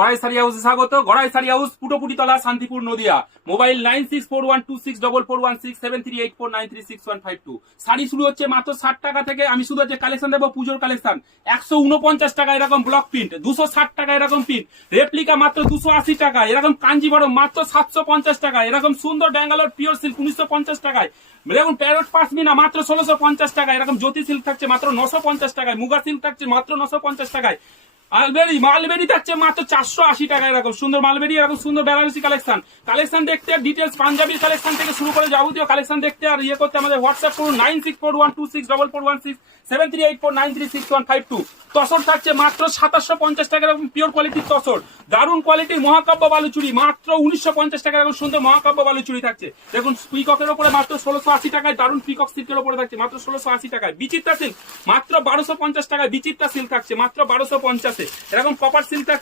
গড়াই শাড়ি হাউসে স্বাগত। Gorai sari house, পুটোপুটিতলা, Shantipur, Nadia. Mobile 96412644167384936152। Sari শুরু হচ্ছে মাত্র 60 টাকা থেকে। আমি শুধু হচ্ছে কালেকশন দেবো পুজোর কালেকশন। 149 টাকা এরকম ব্লক প্রিন্ট, 260 টাকা এরকম প্রিন্ট, রেপ্লিকা মাত্র 280 টাকা, এরকম কাঞ্জিবরম মাত্র 750 টাকা, এরকম সুন্দর ব্যাঙ্গালোর পিওর সিল্ক 1950 টাকায়, দেখুন প্যারট পাশমিনা মাত্র 1650 টাকা, এরকম জ্যোতি সিল্ক থাকছে মাত্র 950 টাকায়, মুগা সিল্ক থাকছে মাত্র 950 টাকায়, মালবেরি থাকছে মাত্র 480 টাকা, এরকম সুন্দর মালবেরি, এরকম সুন্দর বেনারসি কালেকশন। কালেকশন দেখতে ডিটেলস পাঞ্জাবির কালেকশন থেকে শুরু করে যাবতীয় কালেকশন দেখতে আর ইয়ে করতে আমাদের হোয়াটসঅ্যাপ করুন 9641264416 7384936152। তসর থাকছে মাত্র 2750 টাকা, এরকম পিওর কোয়ালিটির তসর, দারুণ কোয়ালিটির মহাকাব্য বালুচুরি মাত্র 1950 টাকা, এরকম সুন্দর মহাকাব্য বালুচুরি থাকছে। দেখুন পিককের উপরে মাত্র 1680 টাকায়, দারুণ পিকক সিল্কের উপরে থাকছে মাত্র 1680 টাকায়। বিচিত্রা সিল্ক মাত্র 1250 টাকায়, বিচিত্রা সিল্ক থাকছে মাত্র 1250, এরকম কপার সিল্ক থাকছে